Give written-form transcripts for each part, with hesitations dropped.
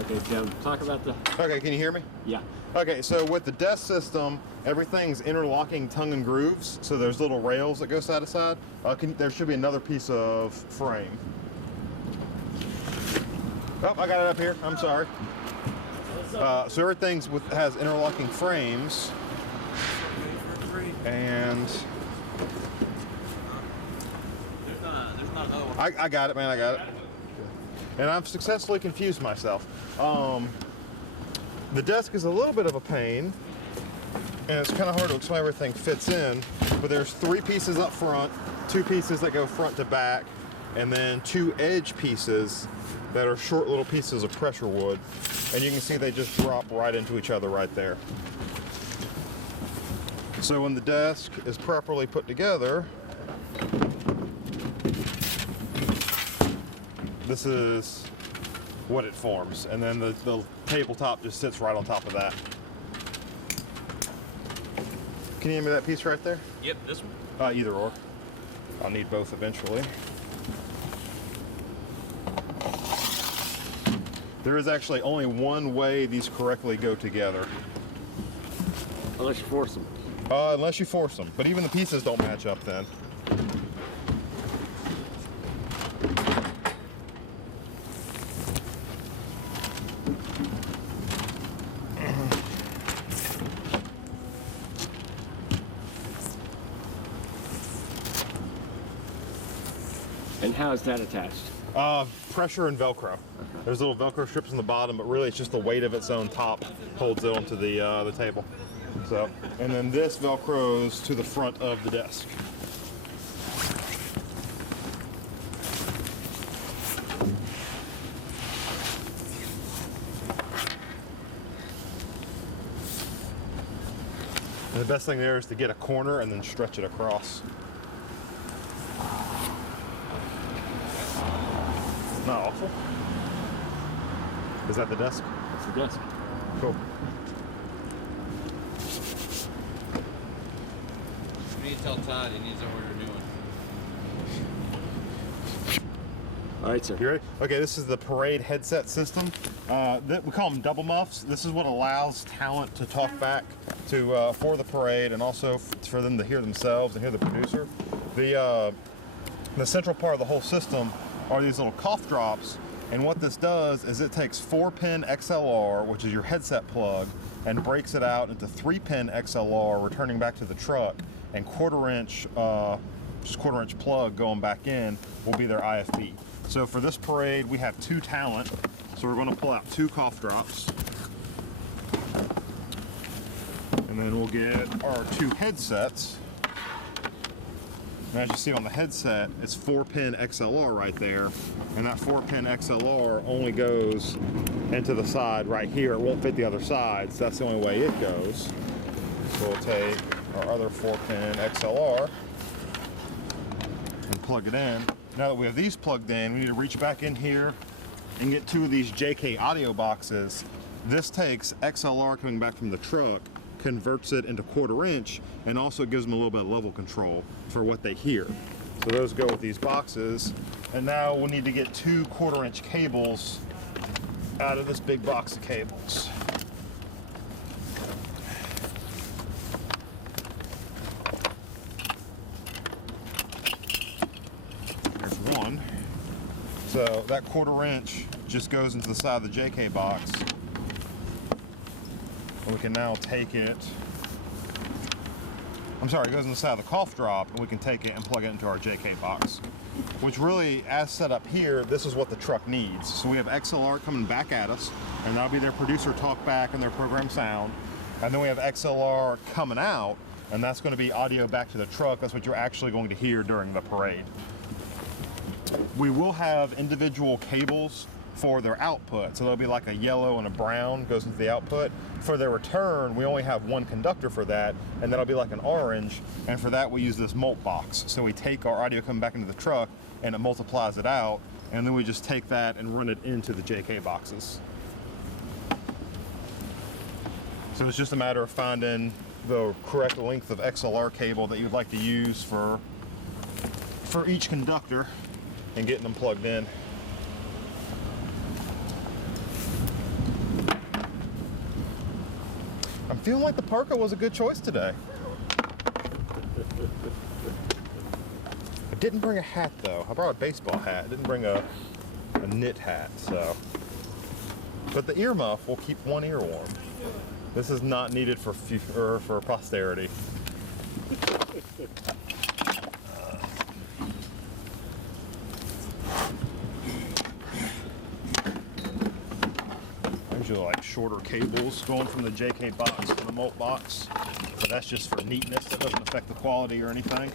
Okay, Tim, talk about the... Okay, can you hear me? Yeah. Okay, so with the desk system, everything's interlocking tongue and grooves, so there's little rails that go side to side. There should be another piece of frame. Oh, I got it up here. I'm sorry. So everything's has interlocking frames, and There's not another one. I got it, man. I got it. And I've successfully confused myself. The desk is a little bit of a pain, and it's kind of hard to explain how everything fits in, but there's 3 pieces up front, 2 pieces that go front to back, and then 2 edge pieces that are short little pieces of pressure wood. And you can see they just drop right into each other right there. So when the desk is properly put together, this is what it forms, and then the tabletop just sits right on top of that. Can you hand me that piece right there? Yep, this one. Either or. I'll need both eventually. There is actually only one way these correctly go together. Unless you force them. Unless you force them, but even the pieces don't match up then. And how is that attached? Pressure and Velcro. There's little Velcro strips on the bottom, but really it's just the weight of its own top holds it onto the table. So, and then this Velcros to the front of the desk. And the best thing there is to get a corner and then stretch it across. Not awful. Is that the desk? It's the desk. Cool. We need to tell Todd he needs to order a new one. All right, sir. You ready? Okay, this is the Parade headset system. We call them double muffs. This is what allows talent to talk back to for the Parade, and also for them to hear themselves and hear the producer. The central part of the whole system are these little cough drops, and what this does is it takes 4-pin XLR, which is your headset plug, and breaks it out into 3-pin XLR, returning back to the truck, and quarter-inch plug going back in will be their IFB. So for this Parade, we have 2 talent, so we're going to pull out 2 cough drops, and then we'll get our 2 headsets. And as you see on the headset, it's 4-pin XLR right there, and that 4-pin XLR only goes into the side right here. It won't fit the other side, so that's the only way it goes. So we'll take our other 4-pin XLR and plug it in. Now that we have these plugged in, we need to reach back in here and get 2 of these JK audio boxes. This takes XLR coming back from the truck, converts it into quarter-inch, and also gives them a little bit of level control for what they hear. So those go with these boxes, and now we need to get 2 quarter-inch cables out of this big box of cables. There's one. So that quarter-inch just goes into the side of the JK box. We can now take it, it goes in the side of the cough drop, and we can take it and plug it into our JK box. Which really, as set up here, this is what the truck needs. So we have XLR coming back at us, and that'll be their producer talk back and their program sound. And then we have XLR coming out, and that's going to be audio back to the truck. That's what you're actually going to hear during the Parade. We will have individual cables for their output. So there'll be like a yellow and a brown goes into the output. For their return, we only have one conductor for that, and that'll be like an orange. And for that, we use this mult box. So we take our audio coming back into the truck, and it multiplies it out, and then we just take that and run it into the JK boxes. So it's just a matter of finding the correct length of XLR cable that you'd like to use for each conductor and getting them plugged in. feeling like the parka was a good choice today. I didn't bring a hat though. I brought a baseball hat. I didn't bring a knit hat, so. But the earmuff will keep one ear warm. This is not needed for for posterity. Usually like shorter cables going from the JK box to the Molt box. So that's just for neatness. That doesn't affect the quality or anything.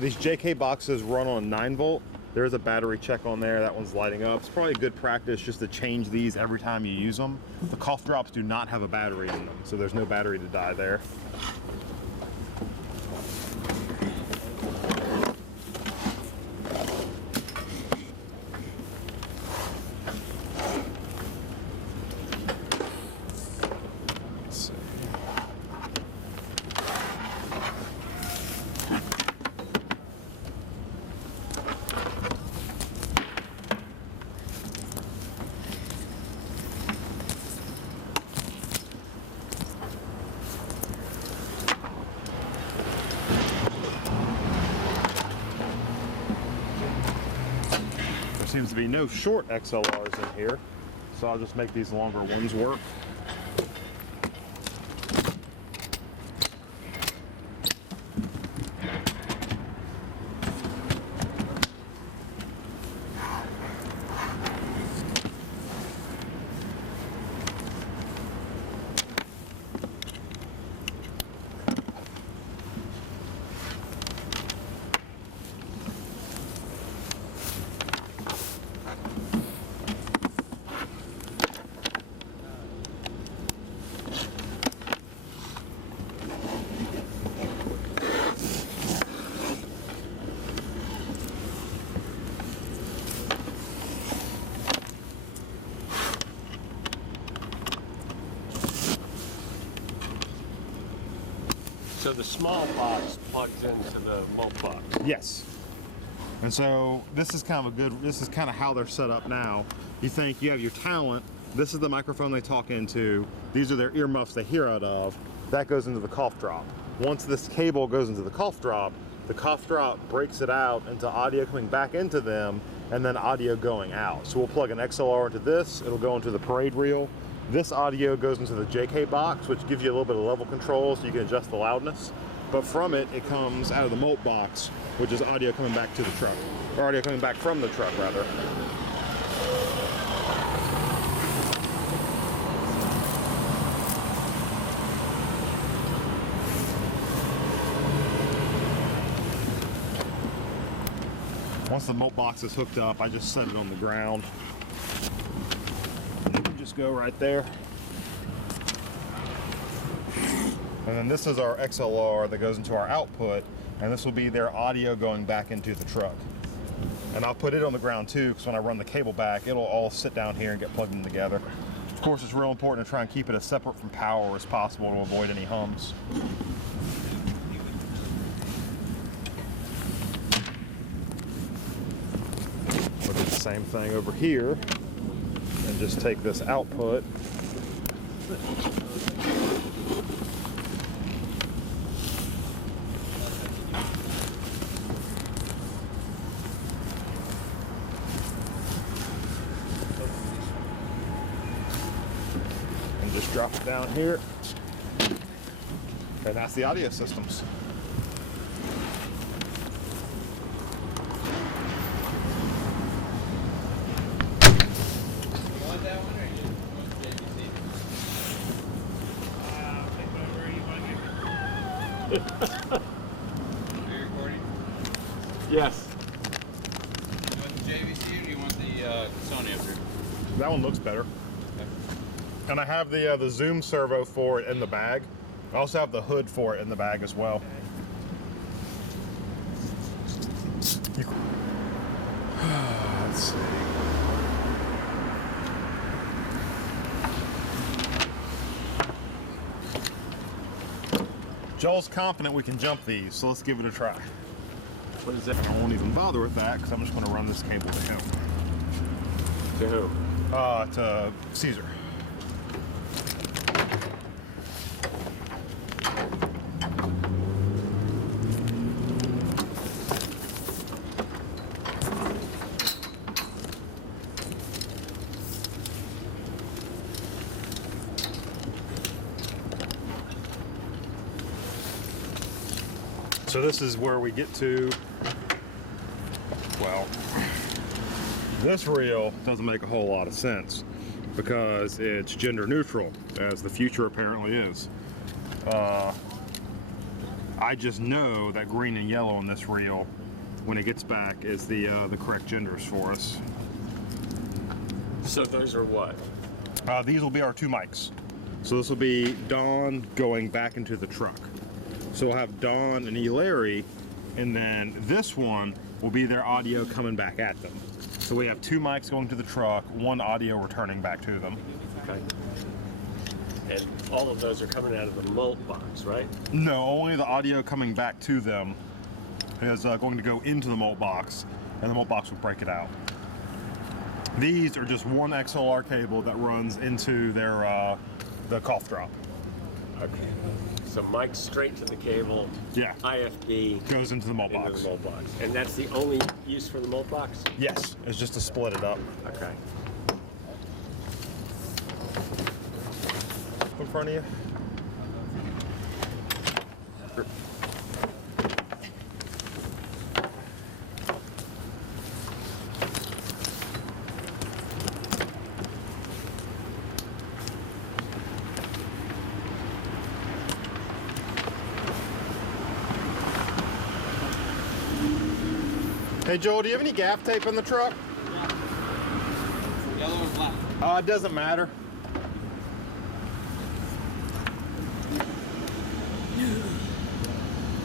These JK boxes run on 9-volt. There's a battery check on there. That one's lighting up. It's probably good practice just to change these every time you use them. The cough drops do not have a battery in them, so there's no battery to die there. Seems to be no short XLRs in here, so I'll just make these longer ones work. So the small box plugs into the Molt box. Yes. And so this is kind of how they're set up now. You think you have your talent, this is the microphone they talk into, these are their earmuffs they hear out of, that goes into the cough drop. Once this cable goes into the cough drop breaks it out into audio coming back into them and then audio going out. So we'll plug an XLR into this, it'll go into the parade reel. This audio goes into the JK box, which gives you a little bit of level control so you can adjust the loudness. But from it, it comes out of the Molt box, which is audio coming back to the truck, or audio coming back from the truck, rather. Once the Molt box is hooked up, I just set it on the ground. Just go right there. And then this is our XLR that goes into our output, and this will be their audio going back into the truck. And I'll put it on the ground too, because when I run the cable back, it'll all sit down here and get plugged in together. Of course, it's real important to try and keep it as separate from power as possible to avoid any hums. We'll do the same thing over here. And just take this output and just drop it down here, and that's the audio systems. Are you recording? Yes. You want the JVC or do you want the Sony up here? That one looks better. Okay. And I have the zoom servo for it in the bag. I also have the hood for it in the bag as well. Let's see. Joel's confident we can jump these, so let's give it a try. What is that? I won't even bother with that because I'm just going to run this cable to him. To who? To Caesar. So this is where we get to, well, this reel doesn't make a whole lot of sense because it's gender neutral, as the future apparently is. I just know that green and yellow in this reel, when it gets back, is the correct genders for us. So those are what? These will be our 2 mics. So this will be Dawn going back into the truck. So we'll have Dawn and E. Larry, and then this one will be their audio coming back at them. So we have 2 mics going to the truck, 1 audio returning back to them. Okay. And all of those are coming out of the molt box, right? No, only the audio coming back to them is going to go into the molt box, and the molt box will break it out. These are just 1 XLR cable that runs into their the cough drop. Okay. So mic straight to the cable. Yeah. IFB Goes into the molt into box. the molt box. And that's the only use for the molt box? Yes, it's just to split it up. Okay. In front of you. Hey Joel, do you have any gaff tape in the truck? Yellow and black. It doesn't matter.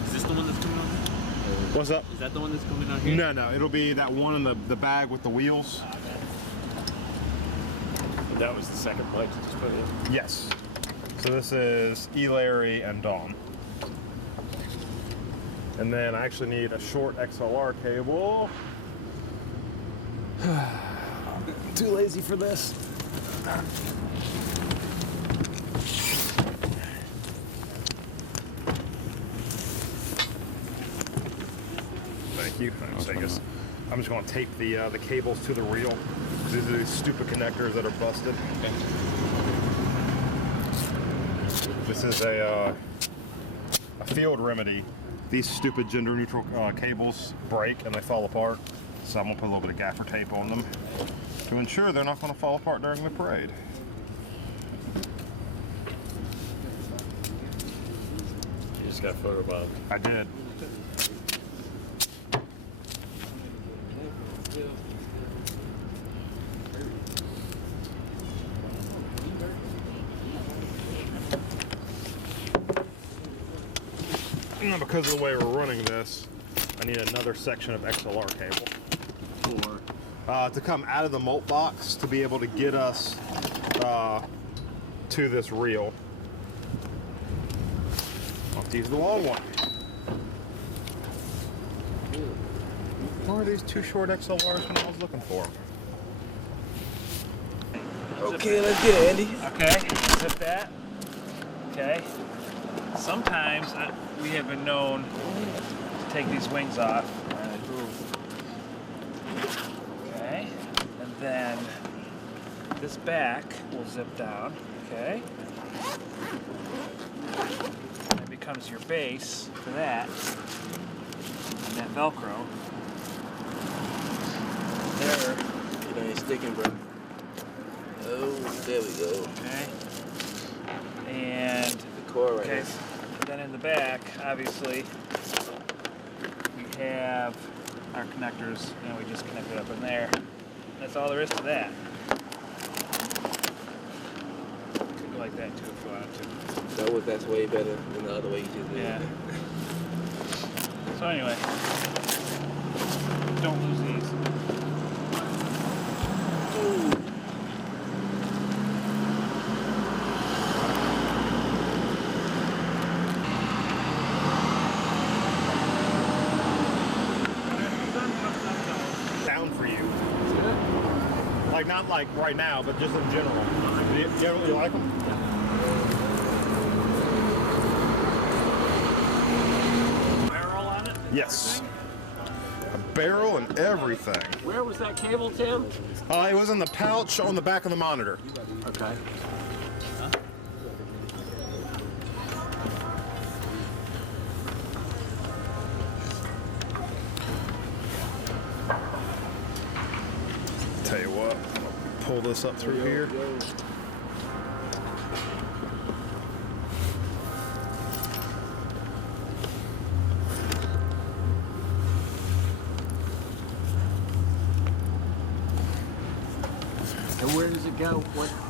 Is this the one that's coming on here? What's up? Is that the one that's coming on here? No, it'll be that one in the bag with the wheels. And that was the second mic you just put in? Yes. So this is E. Larry and Dawn. And then I actually need a short XLR cable. Too lazy for this. Thank you. I'm just going to tape the cables to the reel. These are these stupid connectors that are busted. This is a field remedy. These stupid gender neutral cables break and they fall apart. So I'm gonna put a little bit of gaffer tape on them to ensure they're not gonna fall apart during the parade. You just got photobombed. I did. Now, because of the way we're running this, I need another section of XLR cable to come out of the molt box to be able to get us to this reel. I'll have to use the long one. Where are these 2 short XLRs when I was looking for them? Okay, let's get it, Andy. Okay, zip that. Okay. Sometimes we have been known to take these wings off. Okay. And then this back will zip down. Okay. And it becomes your base for that. And that Velcro. There. It ain't sticking, bro. Oh, there we go. Okay. And The core right okay. here. Then in the back, obviously, we have our connectors, and we just connect it up in there. That's all there is to that. Could go like that too if you wanted to. That's way better than the other way you just did. Yeah. So anyway, don't lose these. Ooh. not like right now, but just in general. You like them? Barrel on it? Yes. A barrel and everything. Where was that cable, Tim? It was in the pouch on the back of the monitor. Okay. Tell you what, I'll pull this up through here. And where does it go?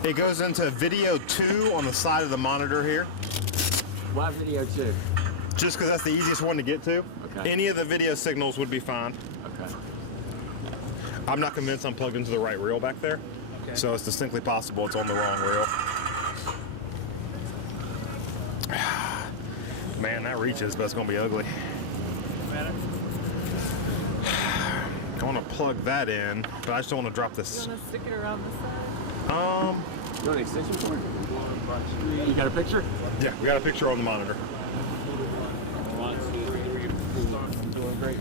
It goes into video 2 on the side of the monitor here, Why video 2? just because that's the easiest one to get to. Okay. Any of the video signals would be fine. Okay. I'm not convinced I'm plugged into the right reel back there, so it's distinctly possible it's on the wrong reel. Man, that reaches, but it's going to be ugly. I want to plug that in, but I just don't want to drop this. You want to stick it around the side? You want an extension cord? You got a picture? Yeah, we got a picture on the monitor. Doing great.